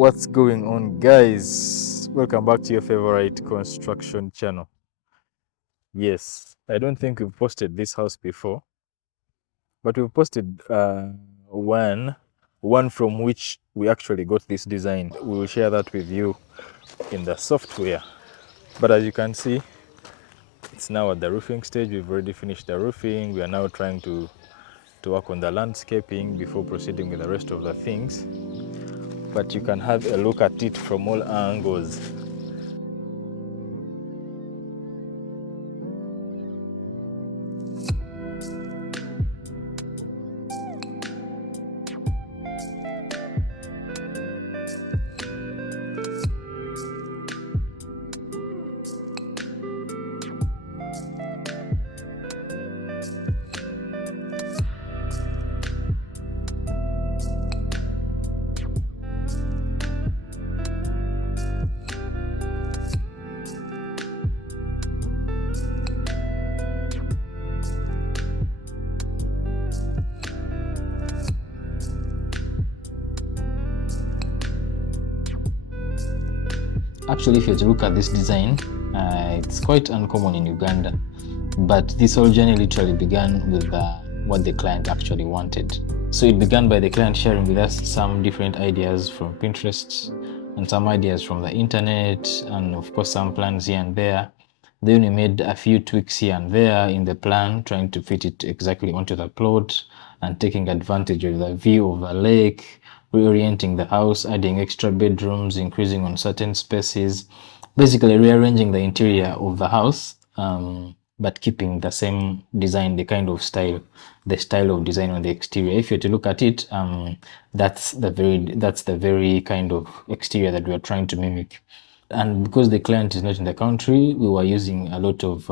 What's going on, guys? Welcome back to your favorite construction channel. Yes, I don't think we've posted this house before, but we've posted one from which we actually got this design. We will share that with you in the software. But as you can see, it's now at the roofing stage. We've already finished the roofing. We are now trying to work on the landscaping before proceeding with the rest of the things. But you can have a look at it from all angles. Actually, if you look at this design, it's quite uncommon in Uganda, but this whole journey literally began with what the client actually wanted. So it began by the client sharing with us some different ideas from Pinterest and some ideas from the internet, and of course some plans here and there. Then we made a few tweaks here and there in the plan, trying to fit it exactly onto the plot and taking advantage of the view of the lake, reorienting the house, adding extra bedrooms, increasing on certain spaces, basically rearranging the interior of the house, but keeping the same design, the kind of style, the style of design on the exterior. If you're to look at it, that's the very kind of exterior that we are trying to mimic. And because the client is not in the country, we were using a lot of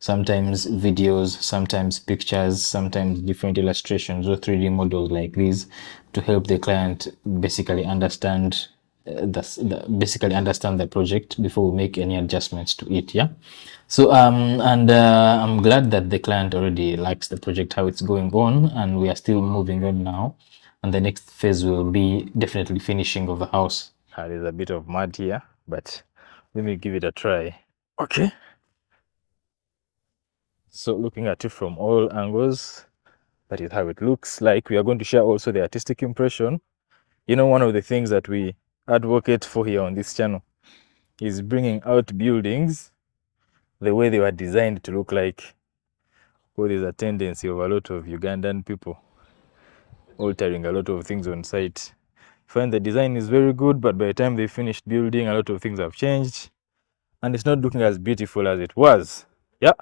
sometimes videos, sometimes pictures, sometimes different illustrations or 3D models like these to help the client basically understand the project before we make any adjustments to it. Yeah. So I'm glad that the client already likes the project, how it's going on, and we are still moving on now. And the next phase will be definitely finishing of the house. There's a bit of mud here, but let me give it a try. Okay. So looking at it from all angles, that is how it looks like. We are going to share also the artistic impression. You know, one of the things that we advocate for here on this channel is bringing out buildings the way they were designed to look like. Well, there's a tendency of a lot of Ugandan people altering a lot of things on site. Find the design is very good, but by the time they finished building, a lot of things have changed and it's not looking as beautiful as it was. Yeah.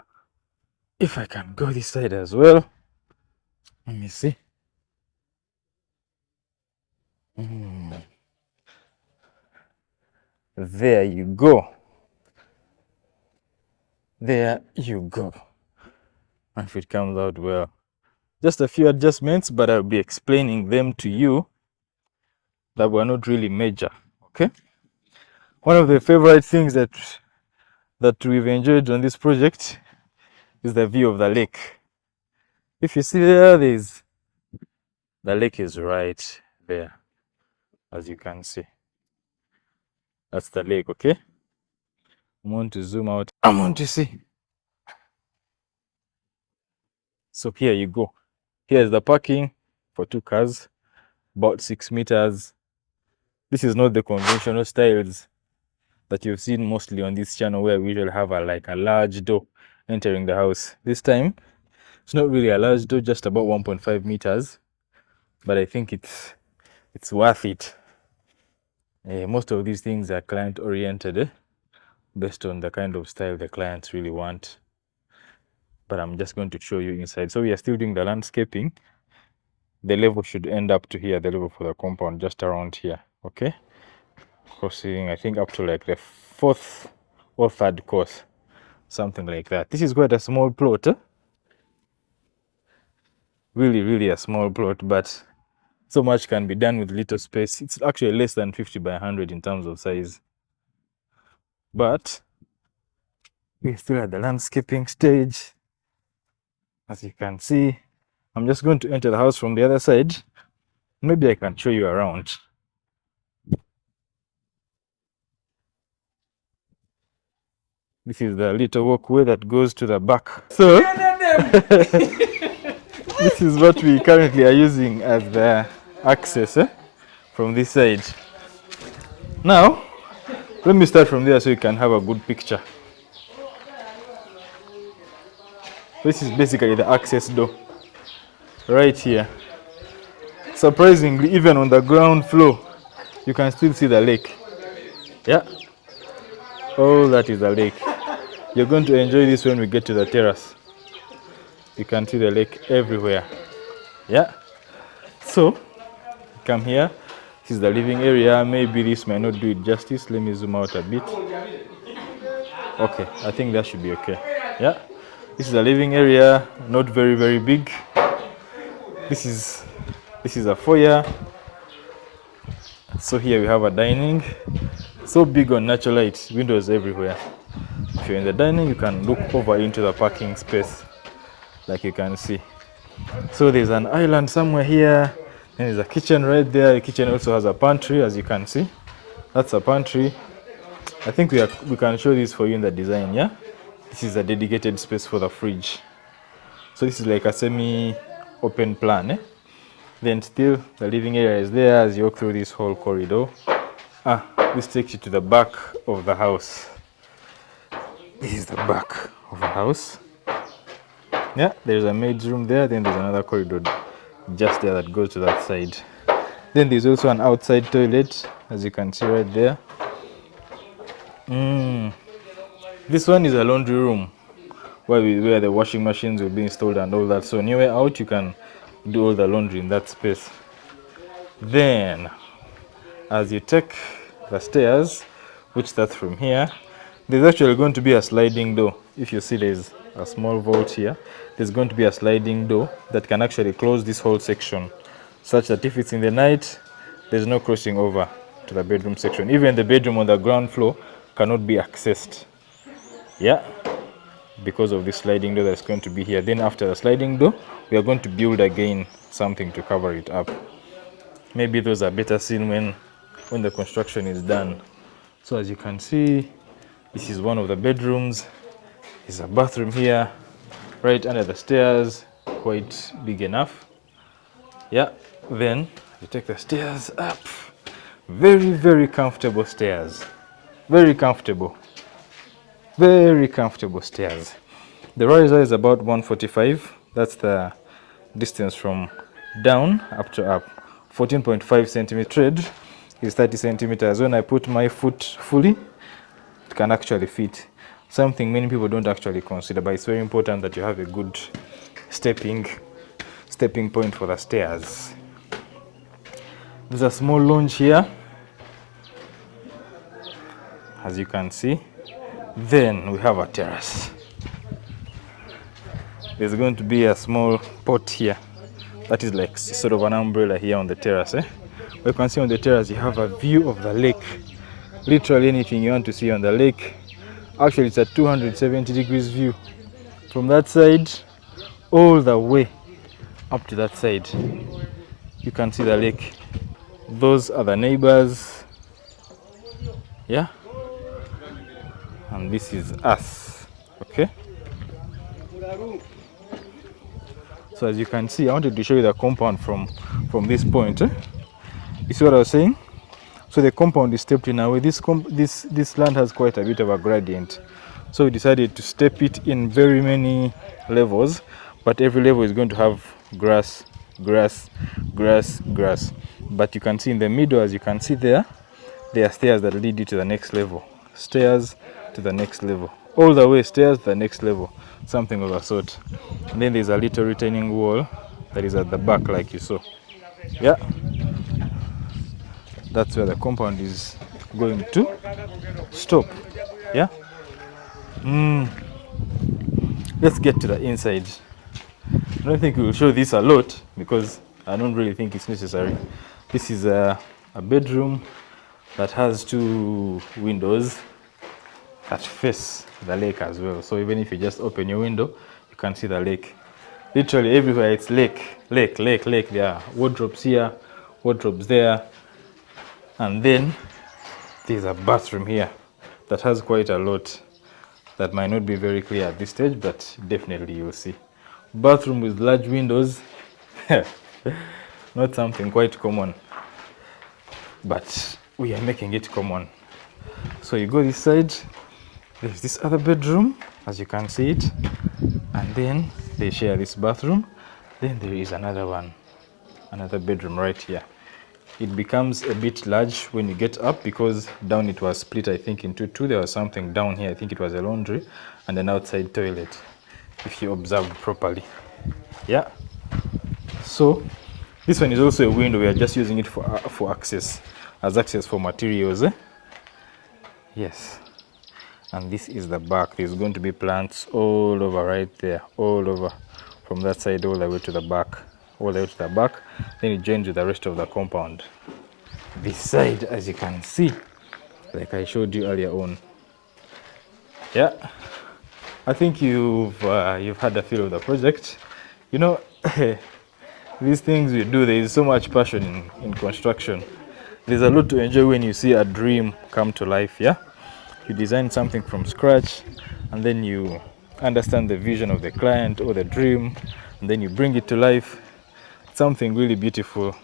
If I can go this side as well. Let me see. There you go. There you go. If it comes out well. Just a few adjustments, but I'll be explaining them to you that were not really major. Okay. One of the favorite things that we've enjoyed on this project is the view of the lake. If you see there, the lake is right there, as you can see. That's the lake, okay? I want to zoom out. I want to see. So here you go. Here's the parking for 2 cars, about 6 meters. This is not the conventional styles that you've seen mostly on this channel, where we usually have a large door entering the house. This time, it's not really a large door, just about 1.5 meters, but I think it's worth it. Most of these things are client oriented, based on the kind of style the clients really want. But I'm just going to show you inside. So we are still doing the landscaping. The level should end up to here, the level for the compound, just around here. Okay, crossing I think up to like the 4th or 3rd course, something like that. This is quite a small plot, really a small plot, but so much can be done with little space. It's actually less than 50 by 100 in terms of size, but we're still at the landscaping stage. As you can see, I'm just going to enter the house from the other side. Maybe I can show you around. This is the little walkway that goes to the back. So this is what we currently are using as the access from this side. Now, let me start from there so you can have a good picture. This is basically the access door right here. Surprisingly, even on the ground floor, you can still see the lake. Yeah, all that is the lake. You're going to enjoy this when we get to the terrace. You can see the lake everywhere. Yeah, so come here. This is the living area. Maybe this might not do it justice. Let me zoom out a bit. Okay, I think that should be okay. Yeah, this is a living area, not very, very big. This is a foyer. So here we have a dining. So big on natural light, windows everywhere. If you're in the dining, you can look over into the parking space, like you can see. So there's an island somewhere here. Then there's a kitchen right there. The kitchen also has a pantry, as you can see. That's a pantry. I think we can show this for you in the design, yeah? This is a dedicated space for the fridge. So this is like a semi-open plan, eh? Then still, the living area is there as you walk through this whole corridor. This takes you to the back of the house. This is the back of the house. Yeah, there's a maid's room there. Then there's another corridor just there that goes to that side. Then there's also an outside toilet, as you can see right there. This one is a laundry room where the washing machines will be installed and all that. So on your way out, you can do all the laundry in that space. Then, as you take the stairs, which starts from here, there's actually going to be a sliding door. If you see there's a small vault here, there's going to be a sliding door that can actually close this whole section, such that if it's in the night, there's no crossing over to the bedroom section. Even the bedroom on the ground floor cannot be accessed. Yeah, because of this sliding door that's going to be here. Then after the sliding door, we are going to build again something to cover it up. Maybe those are better seen when the construction is done. So as you can see, this is one of the bedrooms. There's a bathroom here, right under the stairs, quite big enough. Yeah, then you take the stairs up. Very, very comfortable stairs. Very comfortable. Very comfortable stairs. The riser is about 145. That's the distance from down up to up. 14.5 centimeter tread is 30 centimeters. When I put my foot fully, it can actually fit. Something many people don't actually consider, but it's very important that you have a good stepping point for the stairs. There's a small lounge here, as you can see. Then we have a terrace. There's going to be a small pot here. That is like sort of an umbrella here on the terrace. You can see on the terrace you have a view of the lake. Literally anything you want to see on the lake. Actually, it's a 270 degrees view. From that side, all the way up to that side. You can see the lake. Those are the neighbors. Yeah. And this is us. Okay. So as you can see, I wanted to show you the compound from this point. You see what I was saying? So the compound is stepped in a way. This land has quite a bit of a gradient. So we decided to step it in very many levels, but every level is going to have grass, grass, grass, grass. But you can see in the middle, as you can see there are stairs that lead you to the next level. Stairs to the next level. All the way stairs to the next level. Something of the sort. And then there's a little retaining wall that is at the back, like you saw. Yeah. That's where the compound is going to stop. Yeah. Let's get to the inside. I don't think we will show this a lot because I don't really think it's necessary. This is a bedroom that has 2 windows that face the lake as well. So even if you just open your window, you can see the lake. Literally everywhere it's lake, lake, lake, lake. There are wardrobes here, wardrobes there. And then there's a bathroom here that has quite a lot. that might not be very clear at this stage, but definitely you'll see. Bathroom with large windows, not something quite common, but we are making it common. So you go this side, there's this other bedroom, as you can see it, and then they share this bathroom. Then there is another one, another bedroom right here. It becomes a bit large when you get up because down it was split, I think, into two. There was something down here, I think it was a laundry, and an outside toilet, if you observe properly. Yeah. So this one is also a window. We are just using it for access, as access for materials. Yes. And this is the back. There's going to be plants all over right there, all over, from that side all the way to the back, all the way to the back. Then it joins with the rest of the compound. This side, as you can see, like I showed you earlier on. Yeah, I think you've had a feel of the project. You know, these things we do, there is so much passion in construction. There's a lot to enjoy when you see a dream come to life. Yeah, you design something from scratch, and then you understand the vision of the client or the dream, and then you bring it to life. Something really beautiful.